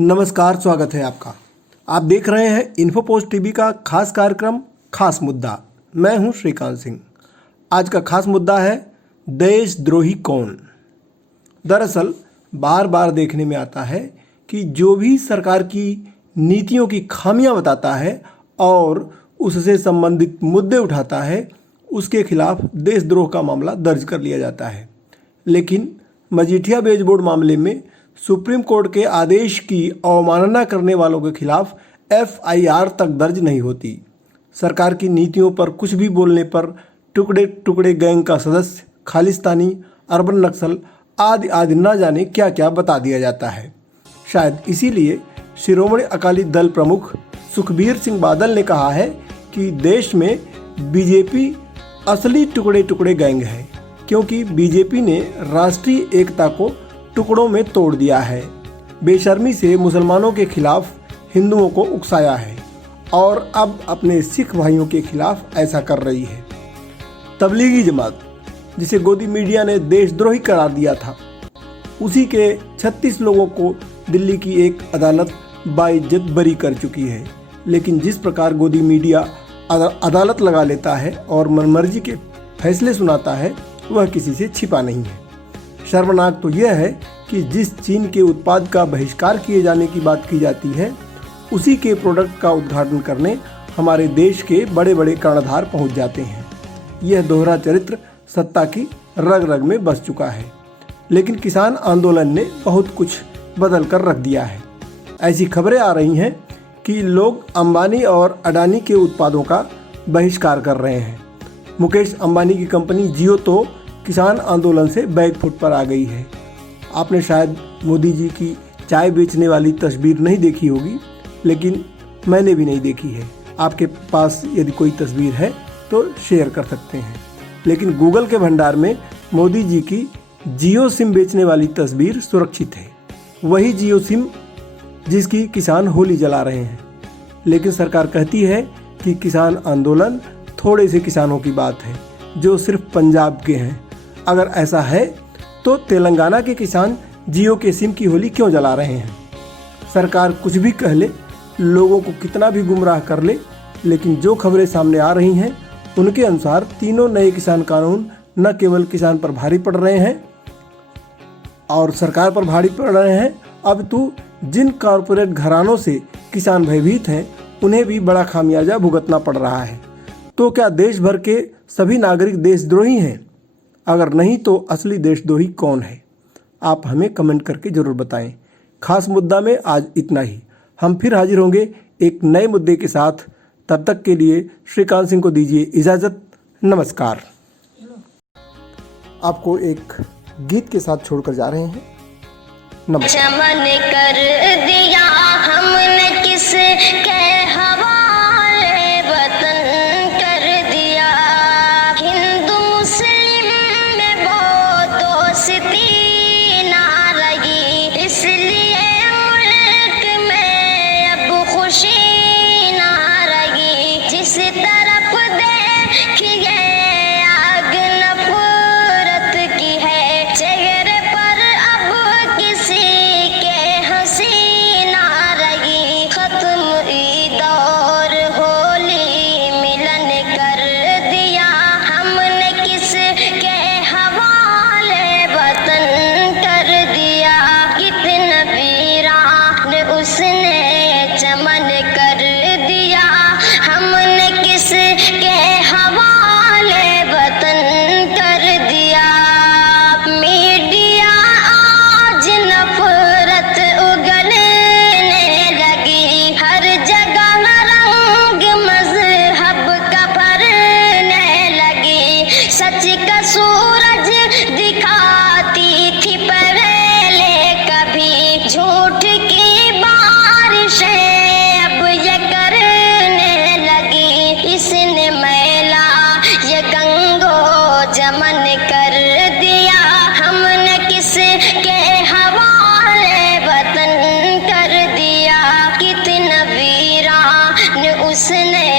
नमस्कार, स्वागत है आपका। आप देख रहे हैं इन्फोपोस्ट टीवी का खास कार्यक्रम खास मुद्दा। मैं हूं श्रीकांत सिंह। आज का खास मुद्दा है देशद्रोही कौन। दरअसल बार बार देखने में आता है कि जो भी सरकार की नीतियों की खामियां बताता है और उससे संबंधित मुद्दे उठाता है, उसके खिलाफ देशद्रोह का मामला दर्ज कर लिया जाता है। लेकिन मजीठिया बेज बोर्ड मामले में सुप्रीम कोर्ट के आदेश की अवमानना करने वालों के खिलाफ FIR तक दर्ज नहीं होती। सरकार की नीतियों पर कुछ भी बोलने पर टुकड़े टुकड़े गैंग का सदस्य, खालिस्तानी, अर्बन नक्सल आदि आदि न जाने क्या क्या बता दिया जाता है। शायद इसीलिए शिरोमणि अकाली दल प्रमुख सुखबीर सिंह बादल ने कहा है कि देश में बीजेपी असली टुकड़े टुकड़े गैंग है, क्योंकि बीजेपी ने राष्ट्रीय एकता को टुकड़ों में तोड़ दिया है, बेशर्मी से मुसलमानों के खिलाफ हिंदुओं को उकसाया है और अब अपने सिख भाइयों के खिलाफ ऐसा कर रही है। तबलीगी जमात, जिसे गोदी मीडिया ने देशद्रोही करार दिया था, उसी के 36 लोगों को दिल्ली की एक अदालत बाइज्जत बरी कर चुकी है। लेकिन जिस प्रकार गोदी मीडिया अदालत लगा लेता है और मनमर्जी के फैसले सुनाता है, वह किसी से छिपा नहीं है। शर्मनाक तो यह है कि जिस चीन के उत्पाद का बहिष्कार किए जाने की बात की जाती है, उसी के प्रोडक्ट का उद्घाटन करने हमारे देश के बड़े बड़े कर्णधार पहुंच जाते हैं। यह दोहरा चरित्र सत्ता की रग रग में बस चुका है। लेकिन किसान आंदोलन ने बहुत कुछ बदल कर रख दिया है। ऐसी खबरें आ रही हैं कि लोग अंबानी और अडानी के उत्पादों का बहिष्कार कर रहे हैं। मुकेश अंबानी की कंपनी जियो तो किसान आंदोलन से बैकफुट पर आ गई है। आपने शायद मोदी जी की चाय बेचने वाली तस्वीर नहीं देखी होगी, लेकिन मैंने भी नहीं देखी है। आपके पास यदि कोई तस्वीर है तो शेयर कर सकते हैं। लेकिन गूगल के भंडार में मोदी जी की जियो सिम बेचने वाली तस्वीर सुरक्षित है। वही जियो सिम जिसकी किसान होली जला रहे हैं। लेकिन सरकार कहती है कि किसान आंदोलन थोड़े से किसानों की बात है जो सिर्फ पंजाब के हैं। अगर ऐसा है तो तेलंगाना के किसान जियो के सिम की होली क्यों जला रहे हैं? सरकार कुछ भी कह ले, लोगों को कितना भी गुमराह कर ले, लेकिन जो खबरें सामने आ रही हैं उनके अनुसार तीनों नए किसान कानून न केवल किसान पर भारी पड़ रहे हैं और सरकार पर भारी पड़ रहे हैं, अब तो जिन कॉरपोरेट घरानों से किसान भयभीत हैं उन्हें भी बड़ा खामियाजा भुगतना पड़ रहा है। तो क्या देश भर के सभी नागरिक देशद्रोही हैं? अगर नहीं तो असली देशद्रोही कौन है? आप हमें कमेंट करके जरूर बताएं। खास मुद्दा में आज इतना ही। हम फिर हाजिर होंगे एक नए मुद्दे के साथ। तब तक के लिए श्रीकांत सिंह को दीजिए इजाज़त। नमस्कार। आपको एक गीत के साथ छोड़कर जा रहे हैं। नमस्कार। चमन कर दिया हमने किस के हवाले वतन कर दिया। हिंदू मुस्लिम में वो दोस्ती ना रही, इसलिए मुल्क में अब खुशी ना रही। जिस तरफ देखिए आग नफरत की है, चेहरे पर अब किसी के हंसी ना रही। खत्म ईद और होली मिलन कर दिया हमने किस के हवाले वतन कर दिया। कितना वीरान उसने चमन कर दिया हमने किस के हवाले वतन कर दिया। मीडिया आज नफरत उगलने लगी, हर जगह रंग मजहब का भरने लगी। सच का सूरज दिखाती थी पहले कभी, झूठ की बारिशें अब ये करने लगी। इसने मैला ये गंगो जमन कर दिया हमने किस के हवाले वतन कर दिया। कितना वीरान उसने